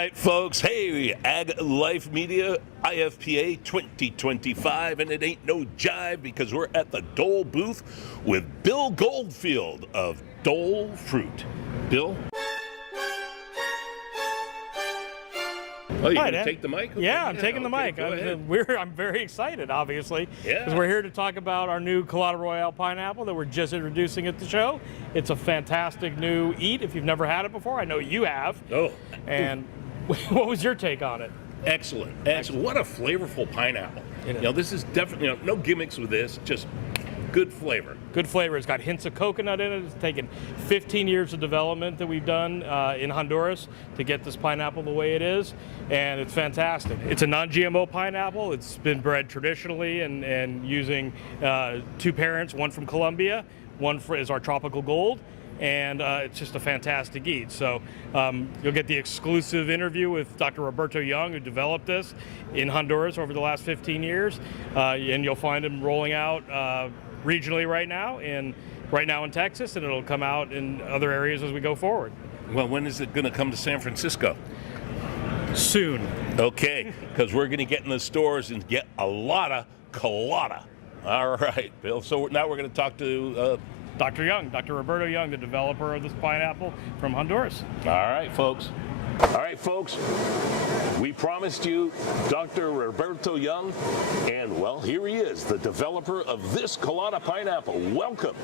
right, folks. Hey, Ag Life Media, IFPA 2025, and it ain't no jive because we're at the Dole booth with Bill Goldfield of Dole Fruit. Bill? Oh, you're going to take the mic? Okay, yeah, I'm taking the mic. Go ahead. I'm very excited, obviously, Yeah. because we're here to talk about our new Colada Royale pineapple that we're just introducing at the show. It's a fantastic new eat if you've never had it before. I know you have. Oh. And what was your take on it? Excellent. Excellent. What a flavorful pineapple. It is. You know, this is definitely, no gimmicks with this, just good flavor. Good flavor. It's got hints of coconut in it. It's taken 15 years of development that we've done in Honduras to get this pineapple the way it is, and it's fantastic. It's a non-GMO pineapple. It's been bred traditionally and using two parents, one from Colombia, one is our tropical gold, and it's just a fantastic eat. So you'll get the exclusive interview with Dr. Roberto Young, who developed this in Honduras over the last 15 years, and you'll find him rolling out regionally right now in Texas, and it'll come out in other areas as we go forward. Well, when is it going to come to San Francisco? Soon. Okay, because we're going to get in the stores and get a lot of Colada. All right, Bill. So now we're going to talk to Dr. Young, Dr. Roberto Young, the developer of this pineapple from Honduras. All right, folks. All right, folks. We promised you Dr. Roberto Young, and well, here he is, the developer of this Colada pineapple. Welcome.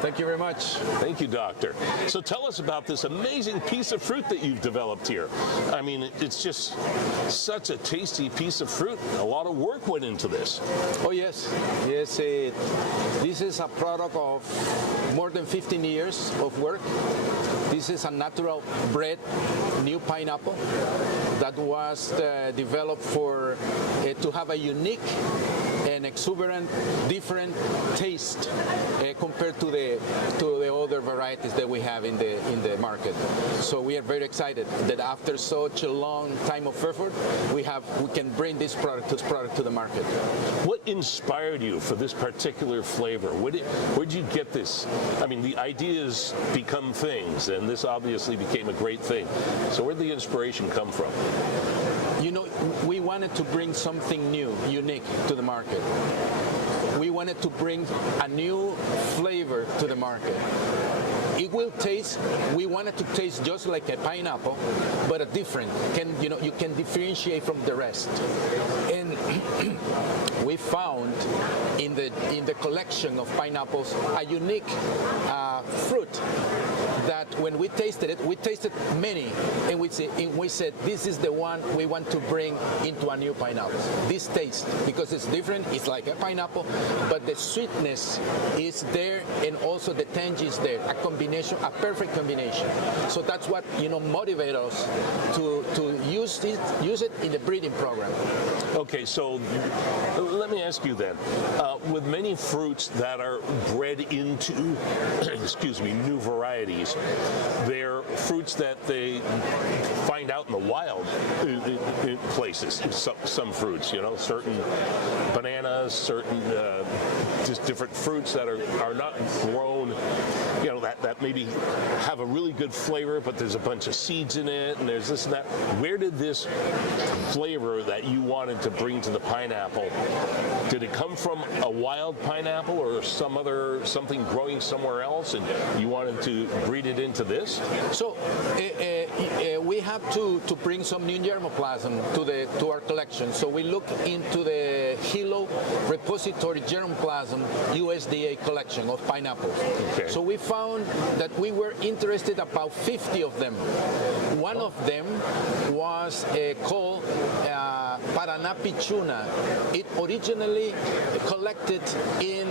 Thank you very much. Thank you, Doctor. So tell us about this amazing piece of fruit that you've developed here. I mean, it's just such a tasty piece of fruit. A lot of work went into this. Oh, yes. Yes, this is a product of more than 15 years of work. This is a natural bred new pineapple that was developed for to have a unique and exuberant, different taste compared to the other varieties that we have in the market. So we are very excited that after such a long time of effort, we can bring this product to the market. What inspired you for this particular flavor? Where'd you get this? I mean, the ideas become things, and this obviously became a great thing. So where'd the inspiration come from? You know, we wanted to bring something new, unique to the market. We wanted to bring a new flavor to the market. It will taste, we want it to taste just like a pineapple, but a different. You can differentiate from the rest. And we found in the collection of pineapples a unique fruit that when we tasted many, and we said this is the one we want to bring into a new pineapple. This taste, because it's different, it's like a pineapple, but the sweetness is there, and also the tangy is there. A perfect combination. So that's what motivated us to use it in the breeding program. Okay, so let me ask you then, with many fruits that are bred into, new varieties, they're fruits that they find out in the wild in places. Some fruits, certain bananas, certain just different fruits that are not grown, that maybe have a really good flavor, but there's a bunch of seeds in it, and there's this and that. Where did this flavor that you wanted to bring to the pineapple, did it come from a wild pineapple or something growing somewhere else, and you wanted to breed it into this? So we have to bring some new germplasm to our collection. So we look into the Hilo Repository Germplasm USDA collection of pineapples. Okay. So we found that we were interested about 50 of them. One of them was called Paraná Pichuna. It originally collected in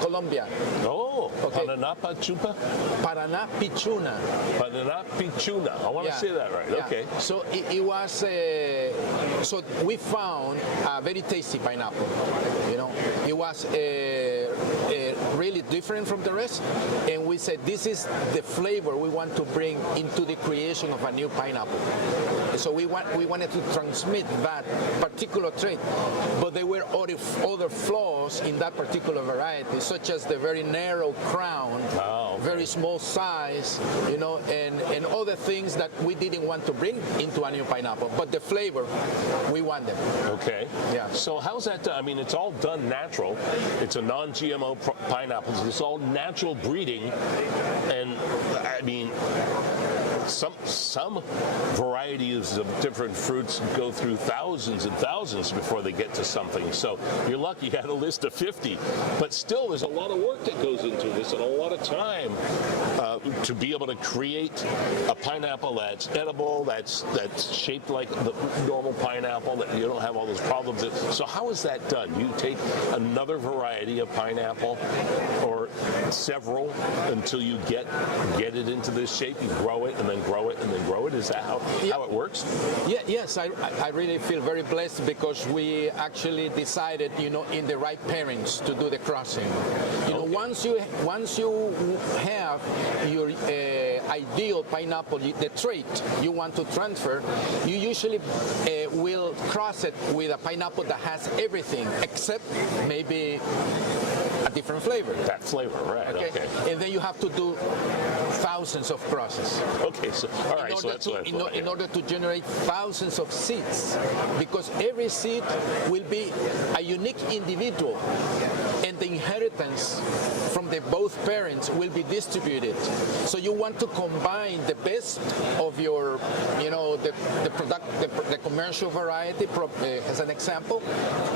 Colombia. Oh, okay. Paraná Pichuna? Paraná Pichuna. Paraná Pichuna. I want to say that right. Yeah. Okay. So it was. So we found a very tasty pineapple. It was really different from the rest, and we said this is the flavor we want to bring into the creation of a new pineapple. So we wanted to transmit that particular trait, but there were other flaws in that particular variety, such as the very narrow crown very small size, you know, and other things that we didn't want to bring into a new pineapple. But the flavor, we want them. Okay. Yeah. So how's that done? I mean, it's all done natural. It's a non-GMO pineapple. It's all natural breeding, and I mean, some varieties of different fruits go through thousands and thousands before they get to something. So you're lucky you had a list of 50, but still there's a lot of work that goes into this and a lot of time to be able to create a pineapple that's edible, that's shaped like the normal pineapple, that you don't have all those problems. So how is that done? You take another variety of pineapple or several until you get it into this shape, you grow it and then grow it and then grow it. Is that how it works? Yeah, yes, I really feel very blessed because we actually decided, you know, in the right pairings to do the crossing. You know, once you have your ideal pineapple, the trait you want to transfer, you usually will cross it with a pineapple that has everything except maybe a different flavor. That flavor, right? Okay. And then you have to do thousands of crosses. Okay, so all right, so that's what I thought. In order to generate thousands of seeds, because every seed will be a unique individual, and the inheritance from the both parents will be distributed. So you want to combine the best of your, you know, the commercial variety, as an example,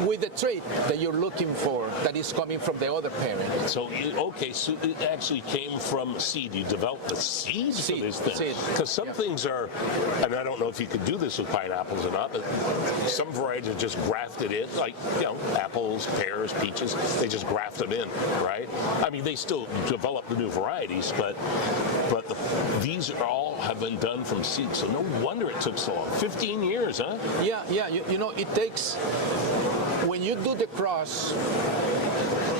with the trait that you're looking for that is coming from the other parent. So so it actually came from seed. You developed the seeds for this thing. Because some things are, and I don't know if you could do this with pineapples or not, but some varieties are just grafted in, like, you know, apples, pears, peaches. They just graft them in, right? I mean, they still develop the new varieties, but these are all have been done from seeds. So no wonder it took so long. 15 years, huh? Yeah. You know, it takes, when you do the cross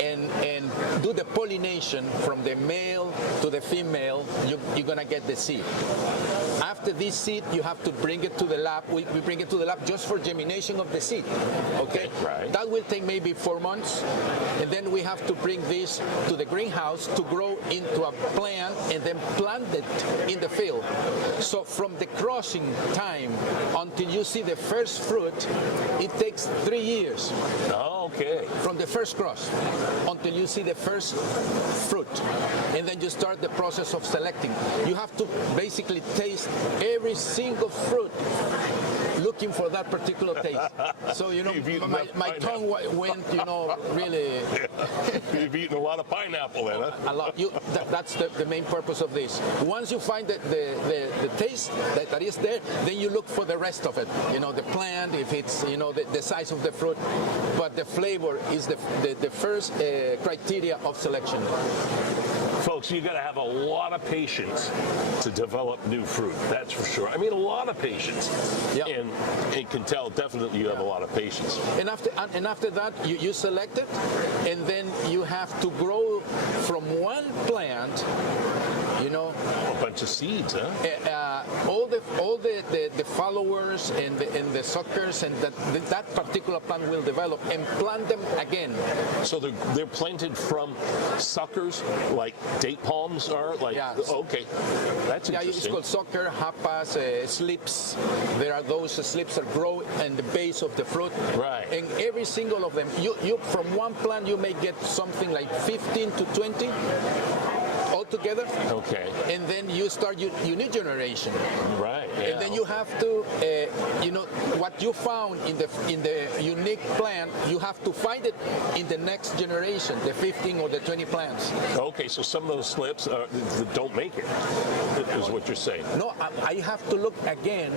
and do the pollination from the male to the female, you're gonna get the seed. After this seed, you have to bring it to the lab. We bring it to the lab just for germination of the seed. Okay? Right. That will take maybe 4 months, and then we have to bring this to the greenhouse to grow into a plant and then plant it in the field. So from the crossing time until you see the first fruit, it takes 3 years. Oh, okay. From the first cross until you see the first fruit, and then you start the process of selecting. You have to basically taste every single fruit looking for that particular taste. So, you know, my tongue went, you know, really. You've eaten a lot of pineapple then, huh? A lot. That's the main purpose of this. Once you find the taste that is there, then you look for the rest of it. You know, the plant, if it's, you know, the size of the fruit. But the flavor is the first criteria of selection. Folks, you got to have a lot of patience to develop new fruit. That's for sure. I mean, a lot of patience. Yeah. And you can tell definitely you have a lot of patience. And after that, you select it, and then you have to grow from one plant, you know, A bunch of seeds, huh? all the followers and the suckers and that particular plant will develop, and plant them again. So they're planted from suckers like date palms are? Like, Yeah. Okay, that's Yeah, it's interesting. called sucker, hapas, slips. There are those slips that grow in the base of the fruit. Right. And every single of them, you from one plant you may get something like 15 to 20 altogether. Okay. And then you start your new generation. Right. Yeah. And then you have to, you know, what you found in the unique plant, you have to find it in the next generation, the 15 or the 20 plants. Okay, so some of those slips don't make it, is what you're saying. No, I have to look again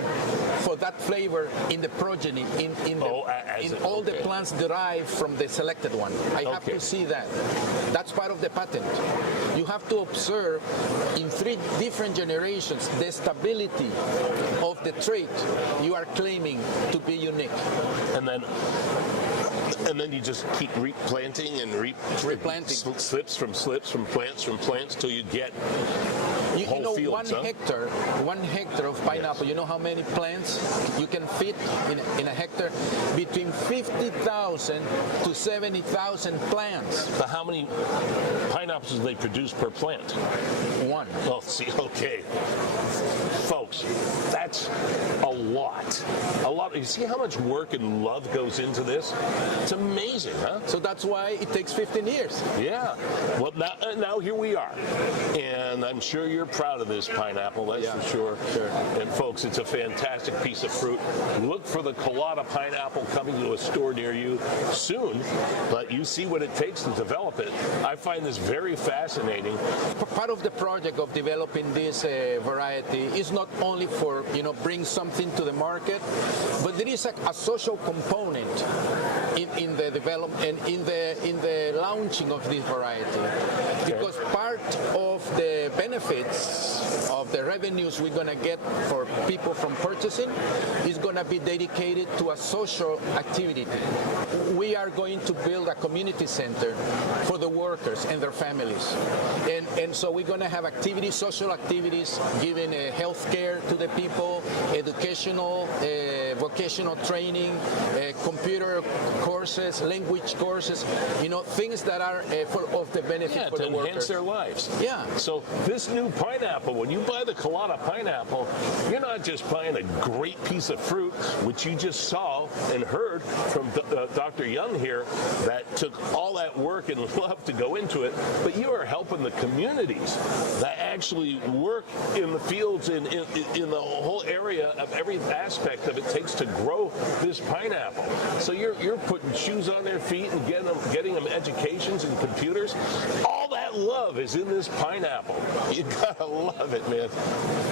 for that flavor in the progeny, in all the plants derived from the selected one. I have to see that. That's part of the patent. You have to observe in 3 different generations the stability of the trait you are claiming to be unique. And then you just keep replanting and replanting slips from plants till you get You Whole know, fields, huh? 1 hectare of pineapple, you know how many plants you can fit in a hectare? Between 50,000 to 70,000 plants. But how many pineapples do they produce per plant? 1. Oh, see, okay. Folks, that's a lot. A lot. You see how much work and love goes into this? It's amazing, huh? So that's why it takes 15 years. Yeah. Well, now here we are. And I'm sure you're proud of this pineapple, that's Yeah, for sure. sure. And folks, it's a fantastic piece of fruit. Look for the Colada Pineapple coming to a store near you soon, but you see what it takes to develop it. I find this very fascinating. Part of the project of developing this variety is not only for, bring something to the market, but there is a social component in the development and in the launching of this variety, because part of the benefits of the revenues we're going to get for people from purchasing is going to be dedicated to a social activity. We are going to build a community center for the workers and their families, and so we're going to have activities, social activities, giving health care to the people, educational, vocational training, computer courses, language courses, things that are of the benefit for to the workers. enhance their lives. Yeah. So this new pineapple, when you buy the Colada Pineapple, you're not just buying a great piece of fruit, which you just saw and heard from Dr. Young here, that took all that work and love to go into it, but you are helping the communities that actually work in the fields in the whole area of every aspect of it takes to grow this pineapple. So you're putting shoes on their feet and getting them educations and computers. All that love is in this pineapple. You gotta love it, man.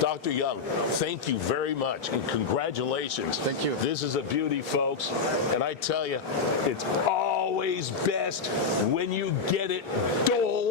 Dr. Young, thank you very much and congratulations. Thank you. This is a beauty, folks, and I tell you, it's always best when you get it Dole.